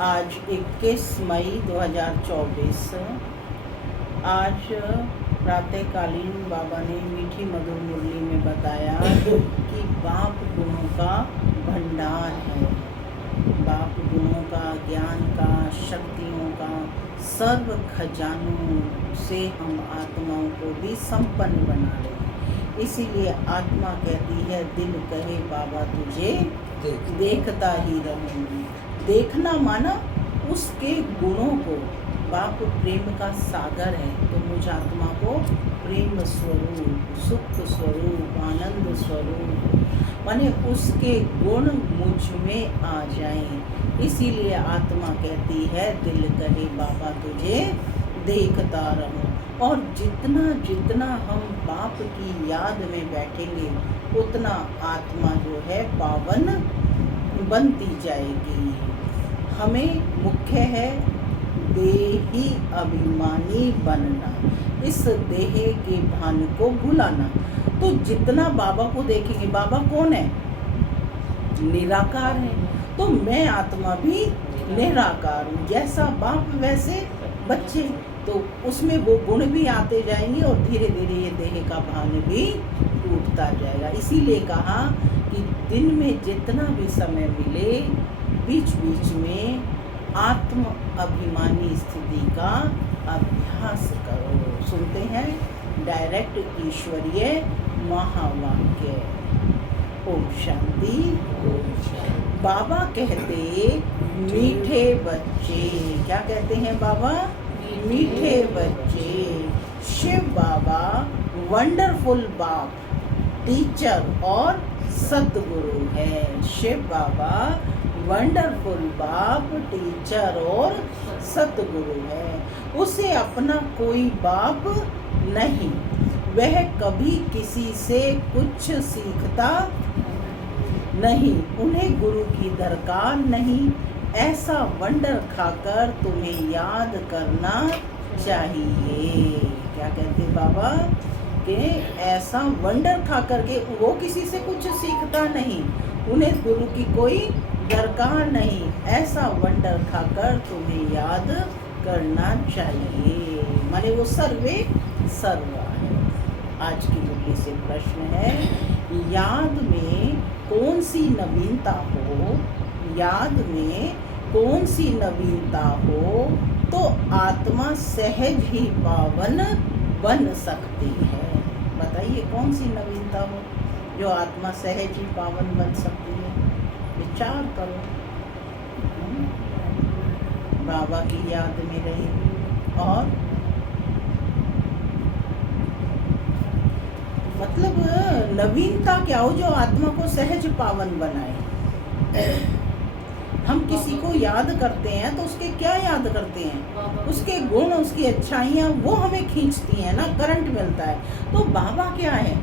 आज 21 मई 2024। आज प्रातःकालीन बाबा ने मीठी मधुर मुरली में बताया कि बाप गुणों का भंडार है। बाप गुणों का, ज्ञान का, शक्तियों का, सर्व खजानों से हम आत्माओं को भी संपन्न बना रहे हैं। इसीलिए आत्मा कहती है, दिल कहे बाबा तुझे देखता ही रहूं। देखना माना उसके गुणों को। बाप प्रेम का सागर है, तो मुझ आत्मा को प्रेम स्वरूप, सुख स्वरूप, आनंद स्वरूप माने उसके गुण मुझ में आ जाएं। इसीलिए आत्मा कहती है, दिल कहे बाबा तुझे देखता रहूं। और जितना जितना हम बाप की याद में बैठेंगे, उतना आत्मा जो है पावन बनती जाएगी। हमें मुख्य है देही अभिमानी बनना, इस देह के भान को भुलाना। तो जितना बाबा को देखेंगे, बाबा कौन है? निराकार है। तो मैं आत्मा भी निराकार हूँ। जैसा बाप वैसे बच्चे, तो उसमें वो गुण भी आते जाएंगे और धीरे धीरे ये देह का भान भी टूटता जाएगा। इसीलिए कहा कि दिन में जितना भी समय मिले, बीच बीच में आत्म अभिमानी स्थिति का अभ्यास करो। सुनते हैं डायरेक्ट ईश्वरीय महावाक्य। ओम शांति। बाबा कहते मीठे बच्चे, क्या कहते हैं बाबा? मीठे बच्चे। शिव बाबा वंडरफुल बाप, टीचर और सतगुरु है। शिव बाबा वंडरफुल बाप, टीचर और सतगुरु है। उसे अपना कोई बाप नहीं, वह कभी किसी से कुछ सीखता नहीं, उन्हें गुरु की दरकार नहीं। ऐसा वंडर खाकर तुम्हें याद करना चाहिए। क्या कहते बाबा? कि ऐसा वंडर खाकर के वो किसी से कुछ सीखता नहीं, उन्हें गुरु की कोई दरकार नहीं। ऐसा वंडर खाकर तुम्हें याद करना चाहिए। माने वो सर्वे सर्वा है। आज की मुरली से प्रश्न है, याद में कौन सी नवीनता हो, याद में कौन सी नवीनता हो तो आत्मा सहज ही पावन बन सकती है। बताइए कौन सी नवीनता हो जो आत्मा सहज ही पावन बन सकती है? विचार करो। बाबा की याद में रहे और मतलब नवीनता क्या हो जो आत्मा को सहज पावन बनाए। हम किसी को याद करते हैं तो उसके क्या याद करते हैं? उसके गुण, उसकी अच्छाइयाँ, वो हमें खींचती हैं ना, करंट मिलता है। तो बाबा क्या है?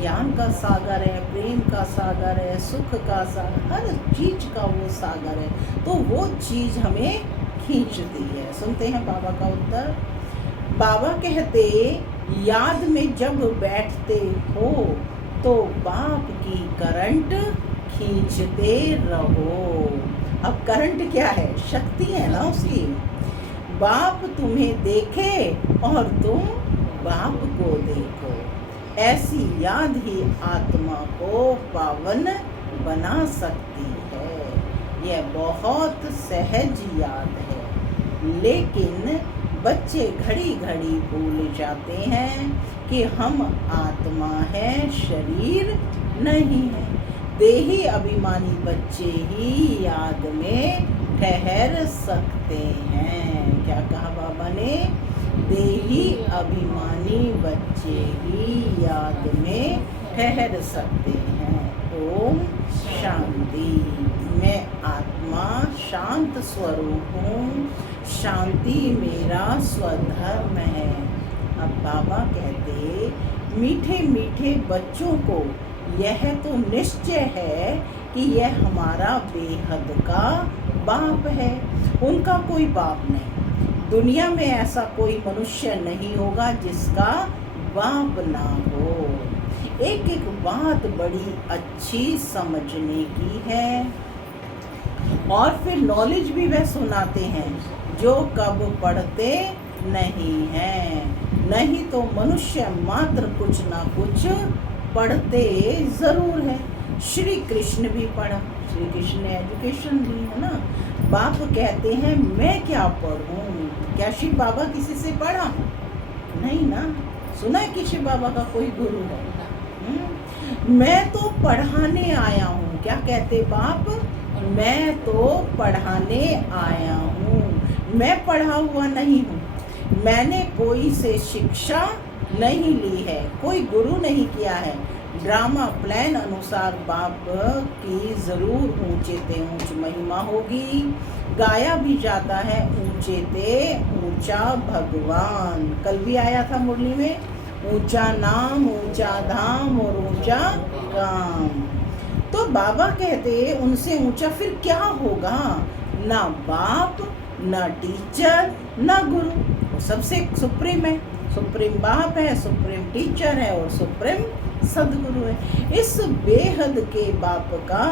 ज्ञान का सागर है, प्रेम का सागर है, सुख का सागर, हर चीज का वो सागर है। तो वो चीज हमें खींचती है। सुनते हैं बाबा का उत्तर। बाबा कहते, याद में जब बैठते हो तो बाप की करंट खींचते रहो। अब करंट क्या है? शक्ति है ना उसकी। बाप तुम्हें देखे और तुम बाप को देखो। ऐसी याद ही आत्मा को पावन बना सकती है। यह बहुत सहज याद है। लेकिन बच्चे घड़ी घड़ी भूल जाते हैं कि हम आत्मा हैं, शरीर नहीं है। देही अभिमानी बच्चे ही याद में ठहर सकते हैं। क्या कहा बाबा ने? देही अभिमानी बच्चे ही याद में ठहर सकते हैं। ओम शांति। मैं आत्मा शांत स्वरूप हूँ, शांति मेरा स्वधर्म है। अब बाबा कहते, मीठे मीठे बच्चों को यह तो निश्चय है कि यह हमारा बेहद का बाप है। उनका कोई बाप नहीं। दुनिया में ऐसा कोई मनुष्य नहीं होगा जिसका बाप ना हो। एक एक बात बड़ी अच्छी समझने की है। और फिर नॉलेज भी वह सुनाते हैं जो कब पढ़ते नहीं हैं। नहीं तो मनुष्य मात्र कुछ ना कुछ पढ़ते जरूर है। श्री कृष्ण भी पढ़ा, श्री कृष्ण ने एजुकेशन दी है ना। बाप कहते हैं मैं क्या पढ़ूं? क्या शिव बाबा किसी से पढ़ा? नहीं ना। सुना है कि शिव बाबा का कोई गुरु है? मैं तो पढ़ाने आया हूँ। क्या कहते बाप? मैं तो पढ़ाने आया हूँ, मैं पढ़ा हुआ नहीं हूँ। मैंने कोई से शिक्षा नहीं ली है, कोई गुरु नहीं किया है। ड्रामा प्लान अनुसार बाप की जरूर ऊंचे ते ऊंच महिमा होगी। गाया भी जाता है ऊंचे ते ऊंचा भगवान। कल भी आया था मुरली में, ऊंचा नाम, ऊंचा धाम और ऊंचा काम। तो बाबा कहते उनसे ऊंचा फिर क्या होगा? ना बाप, ना टीचर, ना गुरु। वो सबसे सुप्रीम है। सुप्रीम बाप है, सुप्रीम टीचर है और सुप्रीम सदगुरु है। इस बेहद के बाप का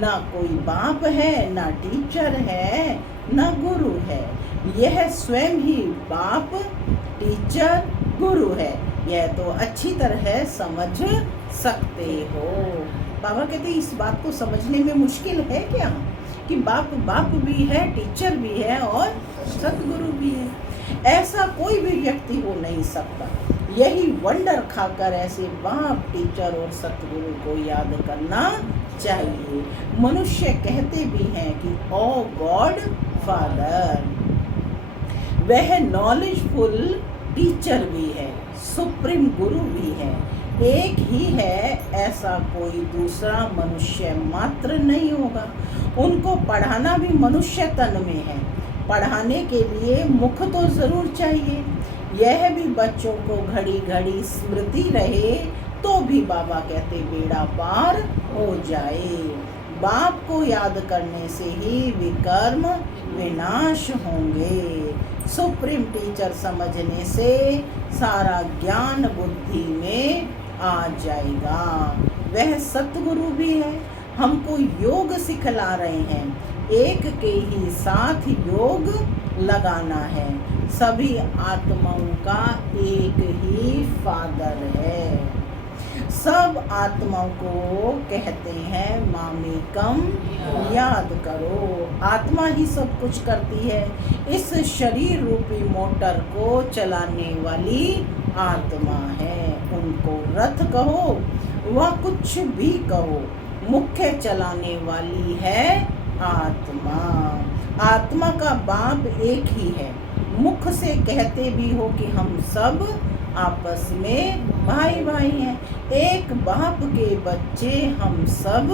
ना कोई बाप है, ना टीचर है, ना गुरु है। यह स्वयं ही बाप, टीचर, गुरु है। यह तो अच्छी तरह समझ सकते हो। बाबा कहते इस बात को समझने में मुश्किल है क्या कि बाप बाप भी है, टीचर भी है और सतगुरु भी है। ऐसा कोई भी व्यक्ति हो नहीं सकता। यही वंडर खाकर ऐसे बाप, टीचर और सतगुरु को याद करना चाहिए। मनुष्य कहते भी हैं कि ओ गॉड फादर। वह नॉलेजफुल टीचर भी है, सुप्रीम गुरु भी है। एक ही है, ऐसा कोई दूसरा मनुष्य मात्र नहीं होगा। उनको पढ़ाना भी मनुष्य तन में है। पढ़ाने के लिए मुख तो जरूर चाहिए। यह भी बच्चों को घड़ी घड़ी स्मृति रहे तो भी बाबा कहते बेड़ा पार हो जाए। बाप को याद करने से ही विकर्म विनाश होंगे। सुप्रीम टीचर समझने से सारा ज्ञान बुद्धि में आ जाएगा। वह सतगुरु भी है, हमको योग सिखला रहे हैं। एक के ही साथ योग लगाना है। सभी आत्माओं का एक ही फादर है। सब आत्माओं को कहते हैं मामेकम याद करो। आत्मा ही सब कुछ करती है। इस शरीर रूपी मोटर को चलाने वाली आत्मा है। उनको रथ कहो व कुछ भी कहो, मुख्य चलाने वाली है आत्मा। आत्मा का बाप एक ही है। मुख से कहते भी हो कि हम सब आपस में भाई भाई हैं। एक बाप के बच्चे हम सब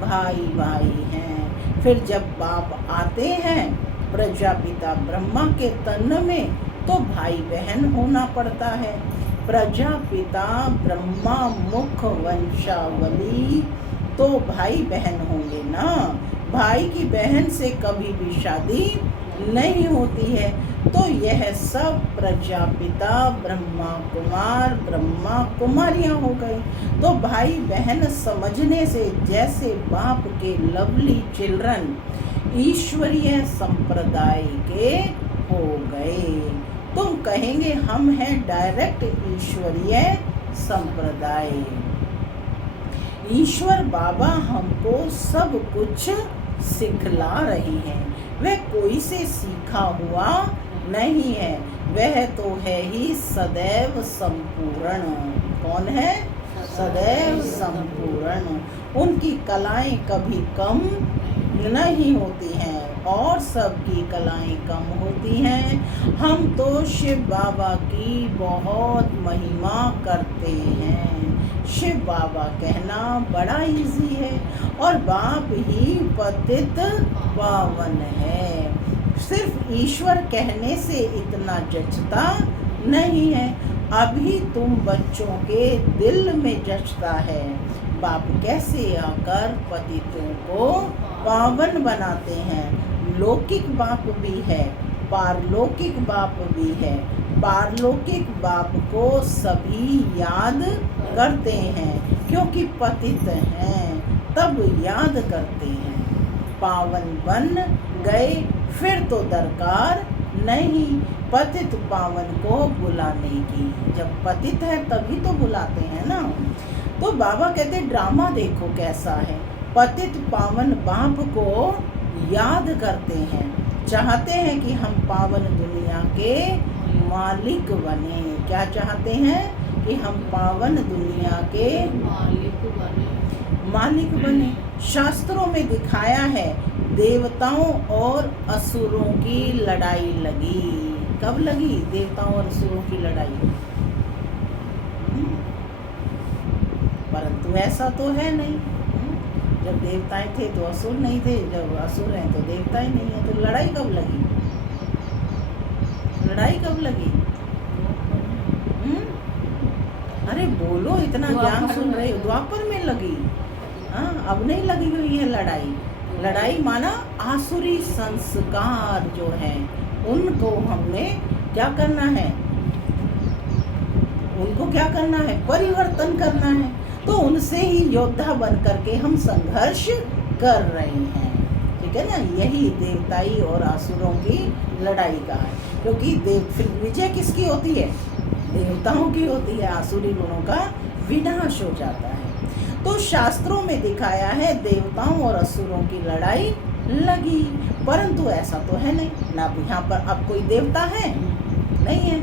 भाई भाई हैं। फिर जब बाप आते हैं प्रजापिता ब्रह्मा के तन में तो भाई बहन होना पड़ता है। प्रजापिता ब्रह्मा मुख वंशावली तो भाई बहन होंगे ना। भाई की बहन से कभी भी शादी नहीं होती है। तो यह सब प्रजापिता ब्रह्मा कुमार, ब्रह्मा कुमारियां हो गई। तो भाई बहन समझने से जैसे बाप के लवली चिल्ड्रन ईश्वरीय संप्रदाय के हो गए। तुम कहेंगे हम हैं डायरेक्ट ईश्वरीय संप्रदाय। ईश्वर बाबा हमको सब कुछ सिखला रहे हैं। वह कोई से सीखा हुआ नहीं है, वह तो है ही सदैव संपूर्ण। कौन है? सदैव संपूर्ण। उनकी कलाएं कभी कम नहीं होती हैं और सबकी कलाएं कम होती हैं। हम तो शिव बाबा की बहुत महिमा करते हैं। शिव बाबा कहना बड़ा इजी है और बाप ही पतित पावन है। सिर्फ ईश्वर कहने से इतना जचता नहीं है, अभी तुम बच्चों के दिल में जचता है। बाप कैसे आकर पतितों को पावन बनाते हैं। लौकिक बाप भी है, पारलौकिक बाप भी है। पारलौकिक बाप को सभी याद करते हैं क्योंकि पतित हैं, तब याद करते हैं। पावन बन गए, फिर तो दरकार नहीं पतित पावन को बुलाने की। जब पतित है तभी तो बुलाते हैं ना। तो बाबा कहते ड्रामा देखो कैसा है, पतित पावन बाप को याद करते हैं, चाहते हैं कि हम पावन दुनिया के मालिक बने। क्या चाहते हैं? कि हम पावन दुनिया के मालिक बने। शास्त्रों में दिखाया है देवताओं और असुरों की लड़ाई लगी। कब लगी देवताओं और असुरों की लड़ाई? परंतु ऐसा तो है नहीं। जब देवताएं थे तो असुर नहीं थे, जब असुर हैं तो देवताएं नहीं है, तो लड़ाई कब लगी? लड़ाई कब लगी? अरे बोलो, इतना ज्ञान सुन रहे हो। द्वापर में लगी। हाँ, अब नहीं लगी हुई है लड़ाई। लड़ाई माना आसुरी संस्कार जो हैं उनको हमने क्या करना है? उनको क्या करना है? परिवर्तन करना है। तो उनसे ही योद्धा बन करके हम संघर्ष कर रहे हैं। ठीक है ना? यही देवताई और आसुरों की लड़ाई का है। क्योंकि फिर विजय किसकी होती है? देवताओं की होती है। आसुरी गुणों का विनाश हो जाता है। तो शास्त्रों में दिखाया है देवताओं और असुरों की लड़ाई लगी, परंतु ऐसा तो है नहीं ना। यहाँ पर अब कोई देवता है नहीं है,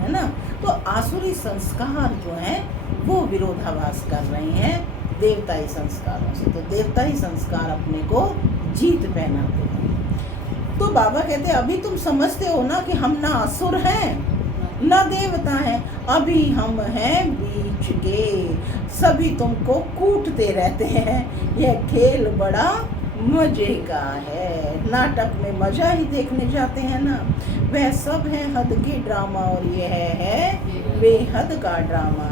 है ना? तो आसुरी संस्कार जो हैं वो विरोधाभास कर रहे हैं देवताई संस्कारों से। तो देवताई संस्कार अपने को जीत पहनाते हैं। तो बाबा कहते हैं अभी तुम समझते हो ना कि हम ना असुर हैं ना देवता है, अभी हम हैं बीच के। सभी तुमको कूटते रहते हैं। यह खेल बड़ा मजे का है। नाटक में मजा ही देखने जाते हैं ना। वह सब है हद की ड्रामा और यह है बेहद का ड्रामा।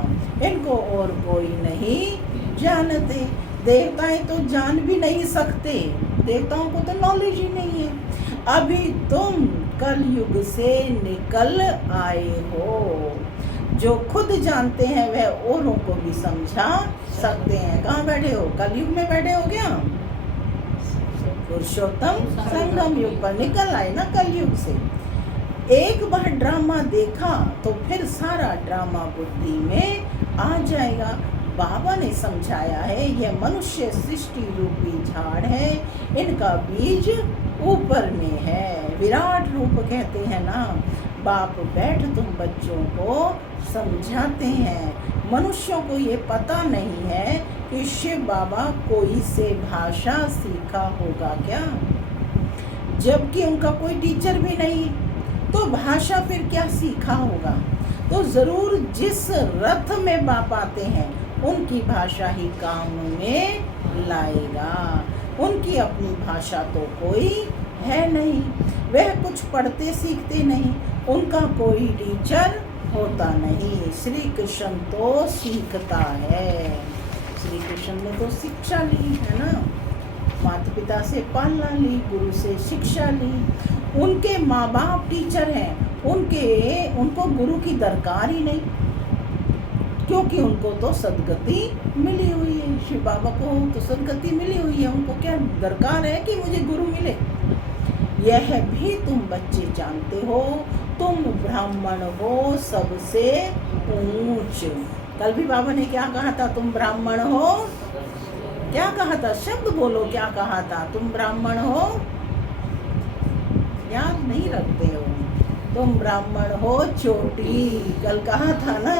इनको और कोई नहीं जानते। देवताएं तो जान भी नहीं सकते, देवताओं को तो नॉलेज ही नहीं है। अभी तुम कलयुग से निकल आए हो। जो खुद जानते हैं वह औरों को भी समझा सकते हैं। कहाँ बैठे हो? कलयुग में बैठे हो क्या? पुरुषोत्तम संगम युग पर निकल आए ना कलयुग से। एक बार ड्रामा देखा तो फिर सारा ड्रामा बुद्धि में आ जाएगा। बाबा ने समझाया है यह मनुष्य सृष्टि रूपी झाड़ है, इनका बीज ऊपर में है। विराट रूप कहते हैं ना। बाप बैठ तुम बच्चों को समझाते हैं। मनुष्यों को ये पता नहीं है कि शिव बाबा कोई से भाषा सीखा होगा क्या, जबकि उनका कोई टीचर भी नहीं, तो भाषा फिर क्या सीखा होगा? तो जरूर जिस रथ में बाप आते हैं उनकी भाषा ही काम में लाएगा। उनकी अपनी भाषा तो कोई है नहीं, वह कुछ पढ़ते सीखते नहीं, उनका कोई टीचर होता नहीं। श्री कृष्ण तो सीखता है। श्री कृष्ण ने तो शिक्षा ली है ना, माता पिता से पालना ली, गुरु से शिक्षा ली। उनके माँ बाप टीचर हैं, उनको गुरु की दरकार ही नहीं, क्योंकि उनको तो सदगति मिली हुई है। शिव बाबा को तो सदगति मिली हुई है, उनको क्या दरकार है कि मुझे गुरु मिले। यह भी तुम बच्चे जानते हो, तुम ब्राह्मण हो सबसे ऊंच। कल भी बाबा ने क्या कहा था? तुम ब्राह्मण हो। क्या कहा था? शब्द बोलो, क्या कहा था? तुम ब्राह्मण हो। याद नहीं रखते हो? तुम ब्राह्मण हो चोटी। कल कहा था ना।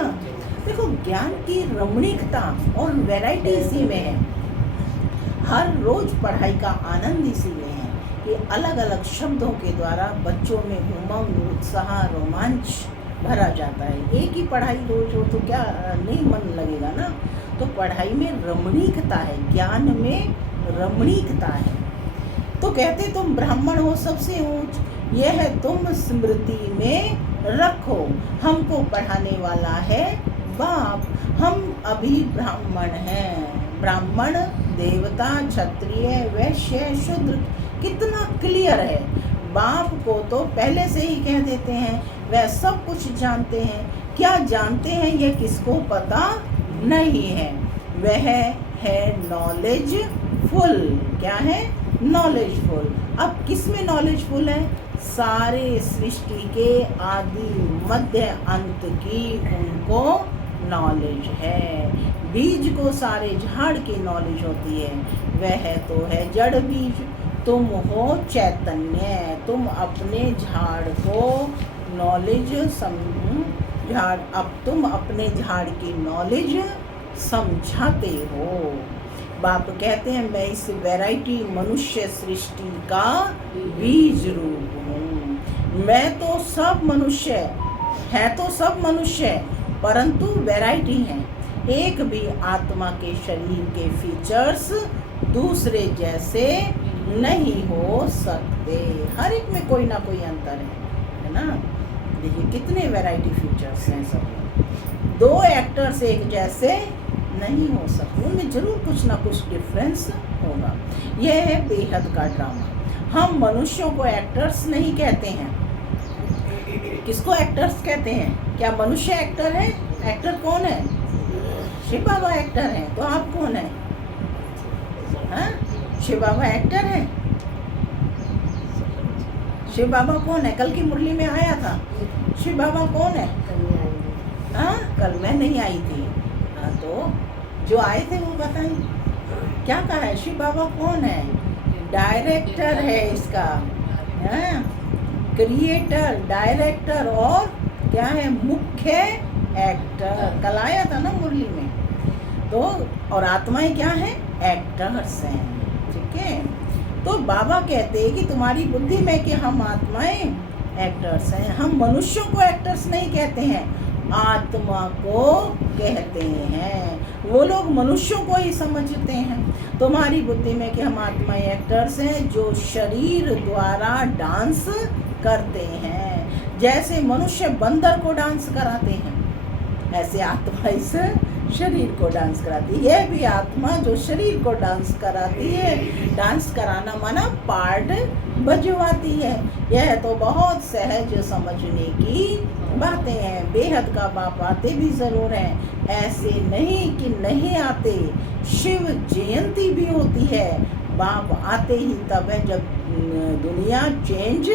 देखो ज्ञान की रमणीकता और वैरायटी इसी में है। हर रोज पढ़ाई का आनंद इसी में है कि अलग अलग शब्दों के द्वारा बच्चों में उमंग, उत्साह, रोमांच भरा जाता है। एक ही पढ़ाई रोज हो तो क्या नहीं मन लगेगा ना। तो पढ़ाई में रमणीकता है, ज्ञान में रमणीकता है। तो कहते तुम ब्राह्मण हो सबसे ऊंच, यह तुम स्मृति में रखो। हमको पढ़ाने वाला है बाप, हम अभी ब्राह्मण हैं। ब्राह्मण, देवता, क्षत्रिय, वैश्य, शूद्र, कितना क्लियर है। बाप को तो पहले से ही कह देते हैं, वह सब कुछ जानते हैं। क्या जानते हैं ये किसको पता नहीं है। वह है नॉलेज फुल, क्या है? नॉलेजफुल। अब किस में नॉलेजफुल है? सारे सृष्टि के आदि मध्य अंत की उनको नॉलेज है। बीज को सारे झाड़ की नॉलेज होती है, वह तो है जड़ बीज। तुम हो चैतन्य, तुम अपने झाड़ को नॉलेज झाड़, अब तुम अपने झाड़ की नॉलेज समझाते हो। बाप कहते हैं मैं इस वैरायटी मनुष्य सृष्टि का बीज रूप हूँ। मैं तो सब मनुष्य है, तो सब मनुष्य, परंतु वैरायटी है। एक भी आत्मा के शरीर के फीचर्स दूसरे जैसे नहीं हो सकते। हर एक में कोई ना कोई अंतर है ना। देखिए कितने वैरायटी फीचर्स हैं सब में। दो एक्टर्स एक जैसे नहीं हो सकते, उनमें जरूर कुछ ना कुछ डिफरेंस होगा। यह है बेहद का ड्रामा। हम मनुष्यों को एक्टर्स नहीं कहते हैं। किसको एक्टर्स कहते हैं? क्या मनुष्य एक्टर है? एक्टर कौन है? शिव बाबा एक्टर हैं। तो आप कौन है? हाँ? शिव बाबा एक्टर है। शिव बाबा कौन है? कल की मुरली में आया था। शिव बाबा कौन है? हाँ, कल मैं नहीं आई थी। हाँ, तो जो आए थे वो बताइए क्या कहा है? शिव बाबा कौन है? डायरेक्टर है इसका, हाँ? क्रिएटर, डायरेक्टर और क्या है? मुख्य एक्टर। कल आया था ना मुरली में। तो और आत्माएं क्या है? एक्टर्स हैं। ठीक है। तो बाबा कहते हैं कि तुम्हारी बुद्धि में कि हम आत्माएं एक्टर्स हैं। हम मनुष्यों को एक्टर्स नहीं कहते हैं, आत्मा को कहते हैं। वो लोग मनुष्यों को ही समझते हैं। तुम्हारी बुद्धि में कि हम आत्माएं एक्टर्स हैं जो शरीर द्वारा डांस करते हैं। जैसे मनुष्य बंदर को डांस कराते हैं, ऐसे आत्मा इस शरीर को डांस कराती है। यह भी आत्मा जो शरीर को डांस कराती है। डांस कराना माना पार्ट बजवाती है। यह तो बहुत सहज समझने की बातें हैं। बेहद का बाप आते भी ज़रूर हैं, ऐसे नहीं कि नहीं आते। शिव जयंती भी होती है। बाप आते ही तब है जब दुनिया चेंज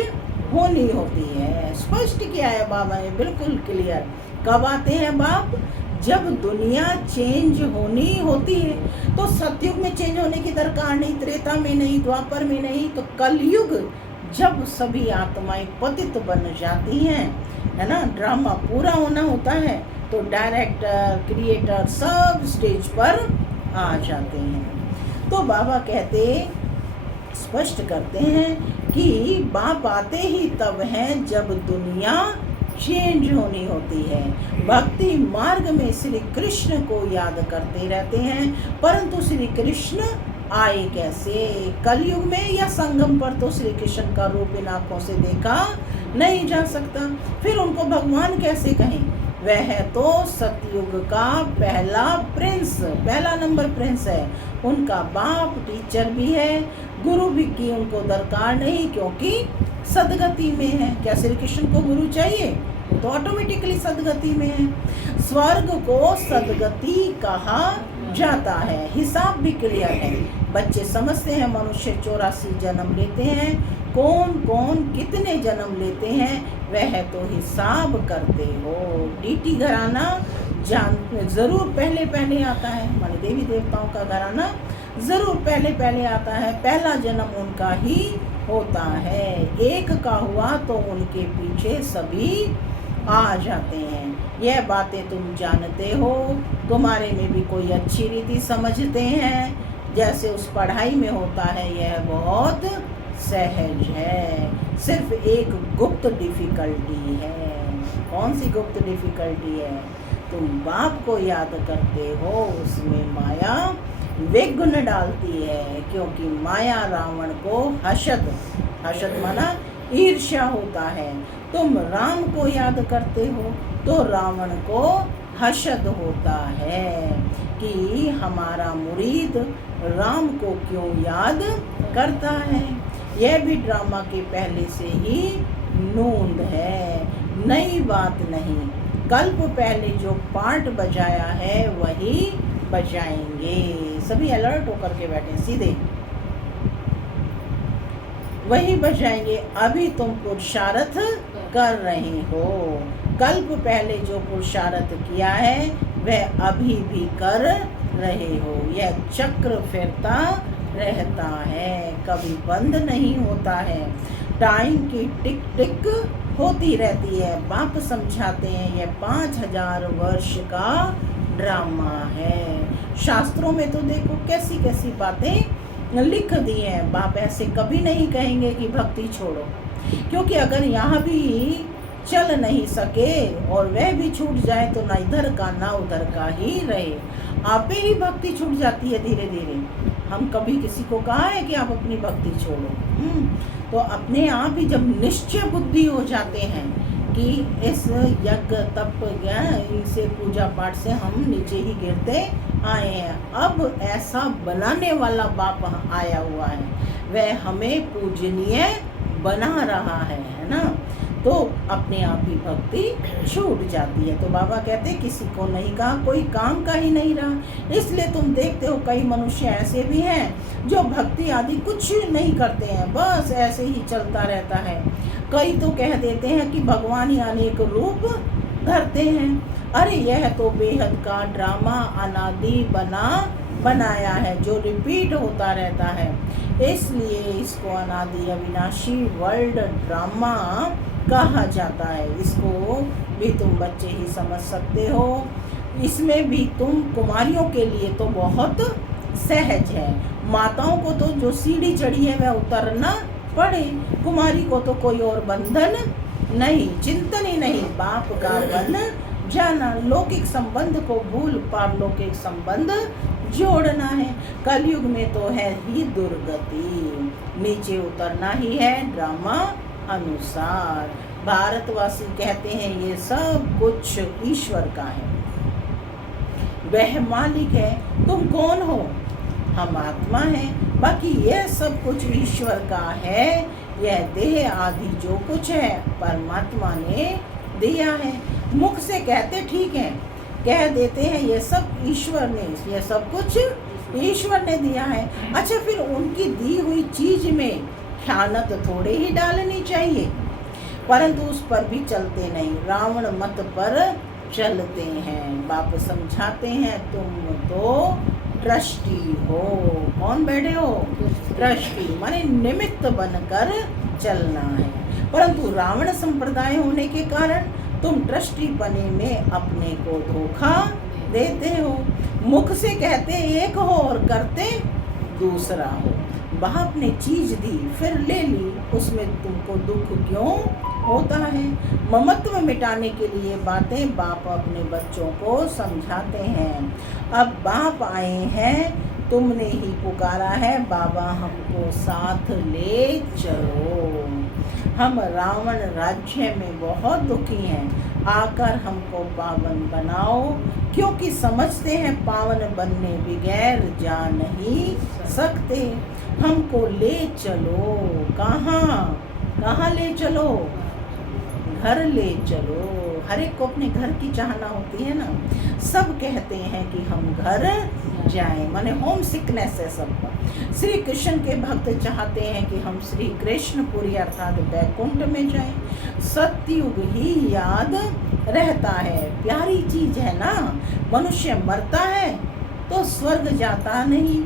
होनी होती है। स्पष्ट किया है बाबा ने, बिल्कुल क्लियर। कब आते हैं बाप? जब दुनिया चेंज होनी होती है। तो सतयुग में चेंज होने की दरकार नहीं, त्रेता में नहीं, द्वापर में नहीं, तो कलयुग जब सभी आत्माएं पतित बन जाती हैं, है ना, ड्रामा पूरा होना होता है, तो डायरेक्टर, क्रिएटर सब स्टेज पर आ जाते हैं। तो बाबा कहते, स्पष्ट करते हैं कि बाप आते ही तब हैं जब दुनिया चेंज होनी होती है। भक्ति मार्ग में श्री कृष्ण को याद करते रहते हैं, परंतु श्री कृष्ण आए कैसे? कलयुग में या संगम पर तो श्री कृष्ण का रूप इन आंखों से देखा नहीं जा सकता। फिर उनको भगवान कैसे कहें? वह तो सतयुग का पहला प्रिंस, पहला नंबर प्रिंस है। उनका बाप टीचर भी है, गुरु भी की उनको दरकार नहीं, क्योंकि सदगति में है। क्या श्री कृष्ण को गुरु चाहिए? वो तो ऑटोमेटिकली सदगति में है। स्वर्ग को सदगति कहा जाता है। हिसाब भी क्लियर है। बच्चे समझते हैं मनुष्य 84 जन्म लेते हैं, कौन कौन कितने जन्म लेते हैं वह तो हिसाब करते हो। डीटी घराना जान जरूर पहले पहले आता है, माने देवी देवताओं का घराना जरूर पहले पहले आता है। पहला जन्म उनका ही होता है। एक का हुआ तो उनके पीछे सभी आ जाते हैं। यह बातें तुम जानते हो। तुम्हारे में भी कोई अच्छी रीति समझते हैं, जैसे उस पढ़ाई में होता है, यह बहुत सहज है। सिर्फ एक गुप्त डिफिकल्टी है। कौन सी गुप्त डिफिकल्टी है? तुम बाप को याद करते हो, उसमें माया विघ्न डालती है, क्योंकि माया रावण को हसद माना ईर्ष्या होता है। तुम राम को याद करते हो तो रावण को हसद होता है कि हमारा मुरीद राम को क्यों याद करता है। यह भी ड्रामा के पहले से ही नोंद है, नई बात नहीं। कल्प पहले जो पार्ट बजाया है वही बजाएंगे। सभी अलर्ट होकर के बैठे सीधे, वही बजाएंगे। अभी तुम पुरुषार्थ कर रहे हो, कल्प पहले जो पुरुषार्थ किया है वह अभी भी कर रहे हो। यह चक्र फिरता रहता है, कभी बंद नहीं होता है। टाइम की टिक टिक होती रहती है। बाप समझाते हैं यह 5000 वर्ष का ड्रामा है। शास्त्रों में तो देखो कैसी कैसी बातें लिख दी हैं। बाप ऐसे कभी नहीं कहेंगे कि भक्ति छोड़ो, क्योंकि अगर यहाँ भी चल नहीं सके और वह भी छूट जाए तो ना इधर का ना उधर का ही रहे। आपे ही भक्ति छूट जाती है धीरे धीरे। हम कभी किसी को कहा है कि आप अपनी भक्ति छोड़ो? तो अपने आप ही जब निश्चय बुद्धि हो जाते हैं कि इस यज्ञ तप ज्ञान इनसे पूजा पाठ से हम नीचे ही गिरते आए हैं, अब ऐसा बनाने वाला बाप आया हुआ है, वह हमें पूजनीय बना रहा है ना, तो अपने आप ही भक्ति छूट जाती है। तो बाबा कहते किसी को नहीं कहा, कोई काम का ही नहीं रहा। इसलिए तुम देखते हो कई मनुष्य ऐसे भी हैं जो भक्ति आदि कुछ नहीं करते हैं, बस ऐसे ही चलता रहता है। कई तो कह देते हैं कि भगवान ही अनेक रूप धरते हैं। अरे यह तो बेहद का ड्रामा अनादि बनाया है जो रिपीट होता रहता है, इसलिए इसको अनादि अविनाशी वर्ल्ड ड्रामा कहा जाता है। इसको भी तुम बच्चे ही समझ सकते हो। इसमें भी तुम कुमारियों के लिए तो बहुत सहज है। माताओं को तो जो सीढ़ी चढ़ी है वह उतरना पड़े, कुमारी को तो कोई और बंधन नहीं, चिंतन ही नहीं, बाप का बन जाना, लौकिक संबंध को भूल पारलौकिक संबंध जोड़ना है। कलयुग में तो है ही दुर्गति, नीचे उतरना ही है ड्रामा अनुसार। भारतवासी कहते हैं ये सब कुछ ईश्वर का है, वह मालिक है। तुम कौन हो? हम आत्मा है। बाकी यह सब कुछ ईश्वर का है। यह देह आदि जो कुछ है परमात्मा ने दिया है। मुख से कहते ठीक है, कह देते हैं ये सब ईश्वर ने, ये सब कुछ ईश्वर ने दिया है। अच्छा, फिर उनकी दी हुई चीज में ख्यानत थोड़े ही डालनी चाहिए, परंतु उस पर भी चलते नहीं, रावण मत पर चलते हैं। बाप समझाते हैं तुम तो ट्रस्टी हो। कौन बैठे हो? ट्रस्टी माने निमित्त बनकर चलना है, परंतु रावण संप्रदाय होने के कारण तुम ट्रस्टी बने में अपने को धोखा देते हो। मुख से कहते एक हो और करते दूसरा हो। बाप ने चीज दी फिर ले ली, उसमें तुमको दुख क्यों होता है? ममत्व मिटाने के लिए बातें बाप अपने बच्चों को समझाते हैं। अब बाप आए हैं, तुमने ही पुकारा है, बाबा हमको साथ ले चलो। हम रावण राज्य में बहुत दुखी हैं, आकर हमको पावन बनाओ, क्योंकि समझते हैं पावन बनने बगैर जा नहीं सकते। हमको ले चलो। कहाँ ले चलो? घर ले चलो। हर एक को अपने घर की चाहना होती है ना। सब कहते हैं कि हम घर जाएं, माने होम सिकनेस है सबका। श्री कृष्ण के भक्त चाहते हैं कि हम श्री कृष्णपुरी अर्थात बैकुंठ में जाएं। सतयुग ही याद रहता है, प्यारी चीज है ना। मनुष्य मरता है तो स्वर्ग जाता नहीं,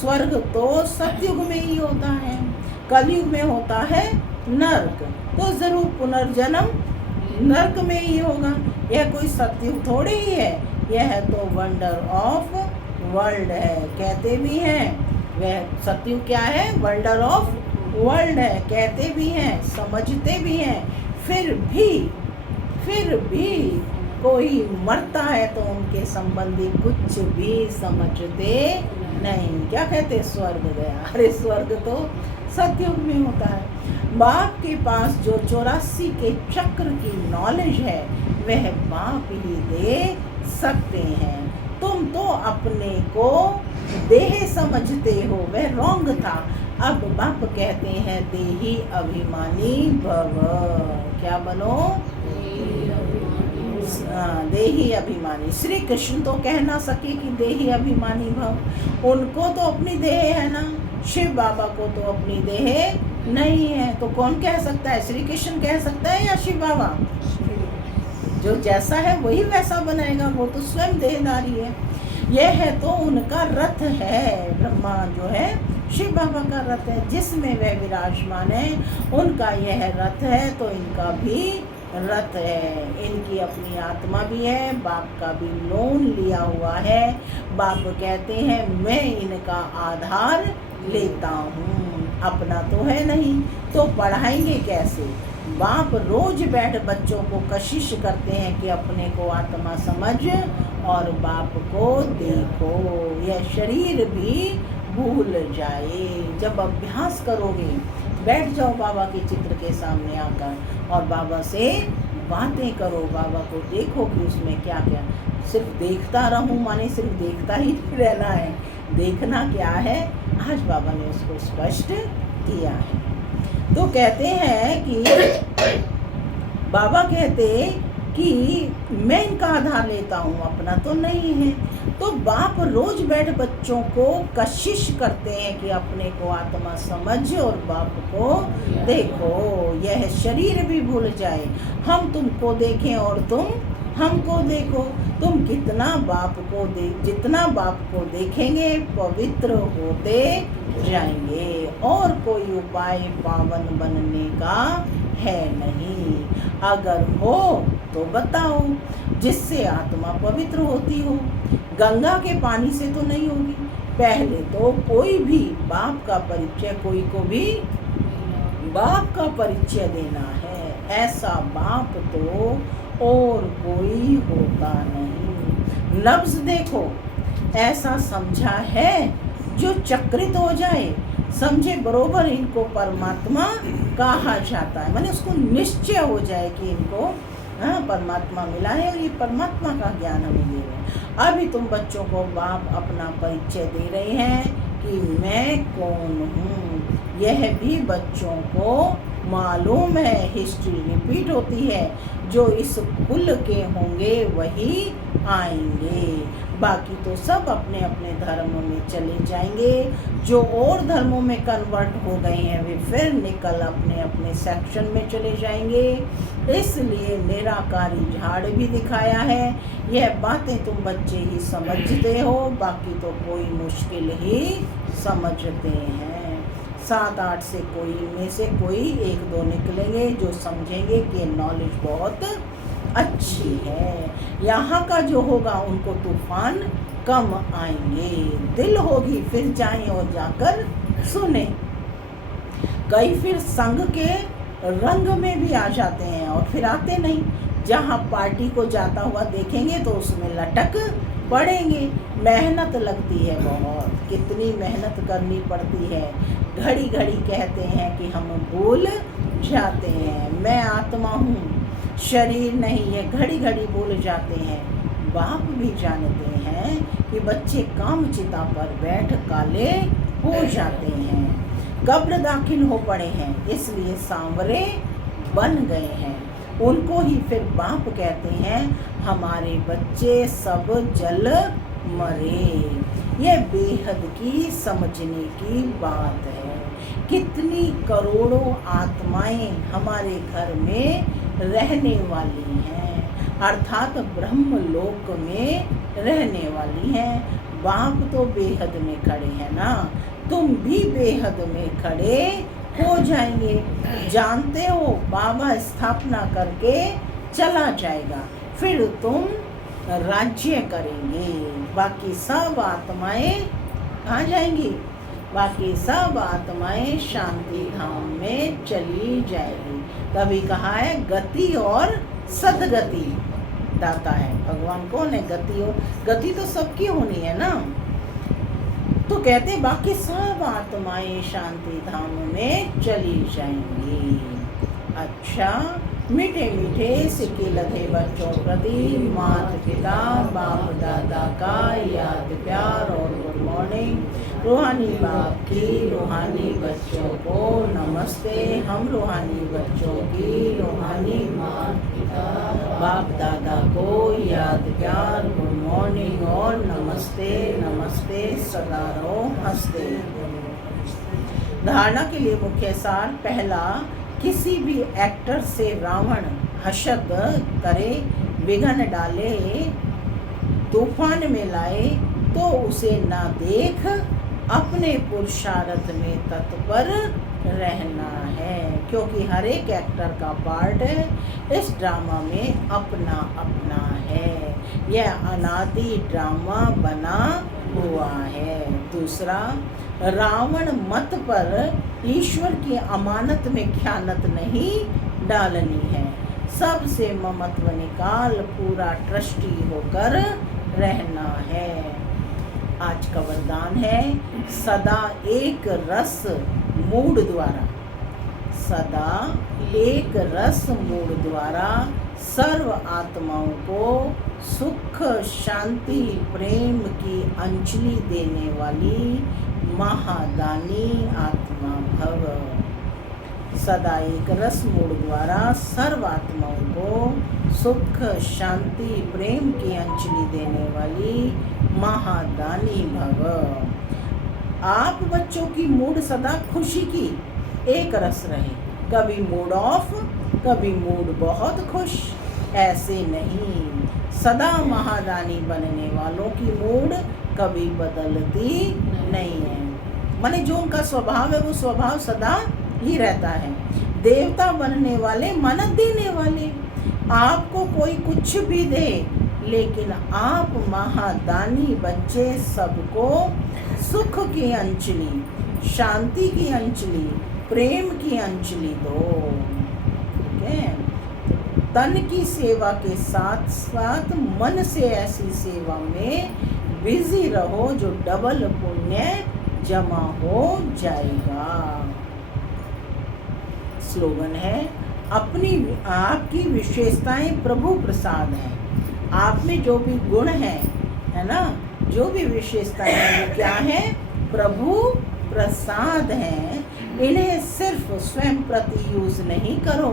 स्वर्ग तो सतयुग में ही होता है, कलयुग में होता है नर्क, तो जरूर पुनर्जन्म नर्क में ही होगा। यह कोई सतयुग थोड़े ही है, यह तो वंडर ऑफ वर्ल्ड है। कहते भी हैं वह सतयुग क्या है? वंडर ऑफ वर्ल्ड है, कहते भी हैं, समझते भी हैं। फिर भी कोई मरता है तो उनके संबंधी कुछ भी समझते नहीं। क्या कहते? स्वर्ग गया। अरे स्वर्ग तो सतयुग में होता है। बाप के पास जो 84 के चक्र की नॉलेज है वह बाप ही दे सकते हैं। तुम तो अपने को देह समझते हो, वह रॉन्ग था। अब बाप कहते हैं देही अभिमानी भव। क्या बनो? देही अभिमानी। श्री कृष्ण तो कह ना सके कि देही अभिमानी भव, उनको तो अपनी देह है ना। शिव बाबा को तो अपनी देह नहीं है, तो कौन कह सकता है? श्री कृष्ण कह सकता है या शिव बाबा? जो जैसा है वही वैसा बनाएगा, वो तो स्वयं देहधारी है। यह है तो उनका रथ है, ब्रह्मा जो है शिव बाबा का रथ है, जिसमें वह विराजमान है, उनका यह रथ है, तो इनका भी रथ है। इनकी अपनी आत्मा भी है, बाप का भी लोन लिया हुआ है। बाप कहते हैं मैं इनका आधार लेता हूँ, अपना तो है नहीं, तो पढ़ाएंगे कैसे? बाप रोज बैठ बच्चों को कशिश करते हैं कि अपने को आत्मा समझ और बाप को देखो, यह शरीर भी भूल जाए। जब अभ्यास करोगे, बैठ जाओ बाबा के चित्र के सामने आकर और बाबा से बातें करो, बाबा को देखो कि उसमें क्या क्या। सिर्फ देखता रहूं माने सिर्फ देखता ही रहना है, देखना क्या है आज बाबा ने उसको स्पष्ट किया है। तो कहते हैं कि बाबा कहते कि मैं इनका आधार लेता हूँ, अपना तो नहीं है। तो बाप रोज बैठ बच्चों को कशिश करते हैं कि अपने को आत्मा समझ और बाप को देखो, यह शरीर भी भूल जाए, हम तुमको देखें और तुम हमको देखो। तुम कितना बाप को जितना बाप को देखेंगे पवित्र होते जाएंगे, और कोई उपाय पावन बनने का है नहीं। अगर हो तो बताओ, जिससे आत्मा पवित्र होती हो। गंगा के पानी से तो नहीं होगी, पहले तो कोई भी बाप का परिचय, कोई को भी बाप का परिचय देना है। ऐसा बाप तो और कोई होता नहीं। लफ्ज देखो, ऐसा समझा है जो चक्रित हो जाए, समझे बरोबर इनको परमात्मा कहा जाता है, माने उसको निश्चय हो जाए कि इनको परमात्मा मिला है और ये परमात्मा का ज्ञान हमें दे रहे हैं। अभी तुम बच्चों को बाप अपना परिचय दे रहे हैं कि मैं कौन हूँ, यह भी बच्चों को मालूम है। हिस्ट्री रिपीट होती है, जो इस कुल के होंगे वही आएंगे, बाकी तो सब अपने अपने धर्म में चले जाएंगे। जो और धर्मों में कन्वर्ट हो गए हैं वे फिर निकल अपने अपने सेक्शन में चले जाएंगे। इसलिए निराकारी झाड़ भी दिखाया है। यह बातें तुम बच्चे ही समझते हो, बाकी तो कोई मुश्किल ही समझते हैं। 7-8 से कोई में से कोई 1-2 निकलेंगे जो समझेंगे कि नॉलेज बहुत अच्छी है। यहाँ का जो होगा उनको तूफान कम आएंगे, दिल होगी फिर जाएं और जाकर सुने। कई फिर संघ के रंग में भी आ जाते हैं और फिर आते नहीं। जहाँ पार्टी को जाता हुआ देखेंगे तो उसमें लटक पड़ेंगे। मेहनत लगती है बहुत, कितनी मेहनत करनी पड़ती है। घड़ी घड़ी कहते हैं कि हम भूल जाते हैं, मैं आत्मा हूँ, शरीर नहीं है, घड़ी घड़ी भूल जाते हैं। बाप भी जानते हैं कि बच्चे काम चिता पर बैठ काले हो जाते हैं, कब्र दाखिल हो पड़े हैं, इसलिए सांवरे बन गए हैं। उनको ही फिर बाप कहते हैं हमारे बच्चे सब जल मरे। यह बेहद की समझने की बात है। कितनी करोड़ों आत्माएं हमारे घर में रहने वाली हैं, अर्थात ब्रह्म लोक में रहने वाली हैं। बाप तो बेहद में खड़े हैं ना, तुम भी बेहद में खड़े हो जाएंगे। जानते हो बाबा स्थापना करके चला जाएगा, फिर तुम राज्य करेंगे। बाकी सब आत्माएं कहाँ जाएंगी? बाकी सब आत्माएं शांति धाम में चली जाएगी। तभी कहा है गति और सदगति दाता है भगवान। कौन है? गति और गति तो सबकी होनी है ना। तो कहते बाकी सब आत्माएं शांति धाम में चली जाएंगी। अच्छा, मीठे मीठे सिक्के लगे बच्चों प्रति माता पिता बाप दादा का याद प्यार और गुड मॉर्निंग। रूहानी बाप की रूहानी बच्चों को नमस्ते। हम रूहानी बच्चों की रूहानी बाप दादा को याद प्यार गुड मॉर्निंग और नमस्ते नमस्ते। सदा रहो हंसते। धारणा के लिए मुख्य सार। पहला, किसी भी एक्टर से रावण हशद करे, विघ्न डाले, तूफान में लाए तो उसे ना देख, अपने पुरुषार्थ में तत्पर रहना है। क्योंकि हर एक एक्टर का पार्ट इस ड्रामा में अपना अपना है। यह अनादि ड्रामा बना हुआ है। दूसरा, रावण मत पर ईश्वर की अमानत में ख्यानत नहीं डालनी है। सबसे ममत्व निकाल पूरा ट्रस्टी होकर रहना है। आज का वरदान है सदा एक रस मूड द्वारा। सदा एक रस मूड द्वारा सर्व आत्माओं को सुख शांति प्रेम की अंजलि देने वाली महादानी आत्मा भव। सदा एक रस मूड द्वारा सर्व आत्माओं को सुख शांति प्रेम की अंजलि देने वाली महादानी भव। आप बच्चों की मूड सदा खुशी की एक रस रहे। कभी मूड ऑफ, कभी मूड बहुत खुश, ऐसे नहीं। सदा महादानी बनने वालों की मूड कभी बदलती नहीं है। माने जो उनका स्वभाव है वो स्वभाव सदा ही रहता है। देवता बनने वाले मन्नत देने वाले। आपको कोई कुछ भी दे, लेकिन आप महादानी बच्चे सबको सुख की अंजलि, शांति की अंजलि, प्रेम की अंजलि दो। ठीक है। तन की सेवा के साथ साथ मन से ऐसी सेवा में बिजी रहो जो डबल पुण्य जमा हो जाएगा। स्लोगन है, आपकी विशेषताएं प्रभु प्रसाद हैं। आप में जो भी गुण है ना, जो भी विशेषताएं हैं वो क्या है? प्रभु प्रसाद हैं। इन्हें सिर्फ स्वयं प्रति यूज नहीं करो,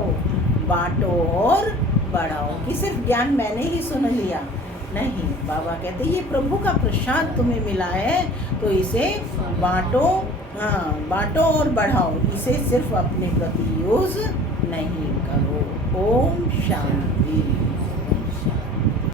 बांटो और बढ़ाओ। कि सिर्फ ज्ञान मैंने ही सुन लिया, नहीं। बाबा कहते ये प्रभु का प्रसाद तुम्हें मिला है तो इसे बांटो। हाँ, बांटो और बढ़ाओ। इसे सिर्फ अपने प्रति यूज नहीं करो। ओम शांति।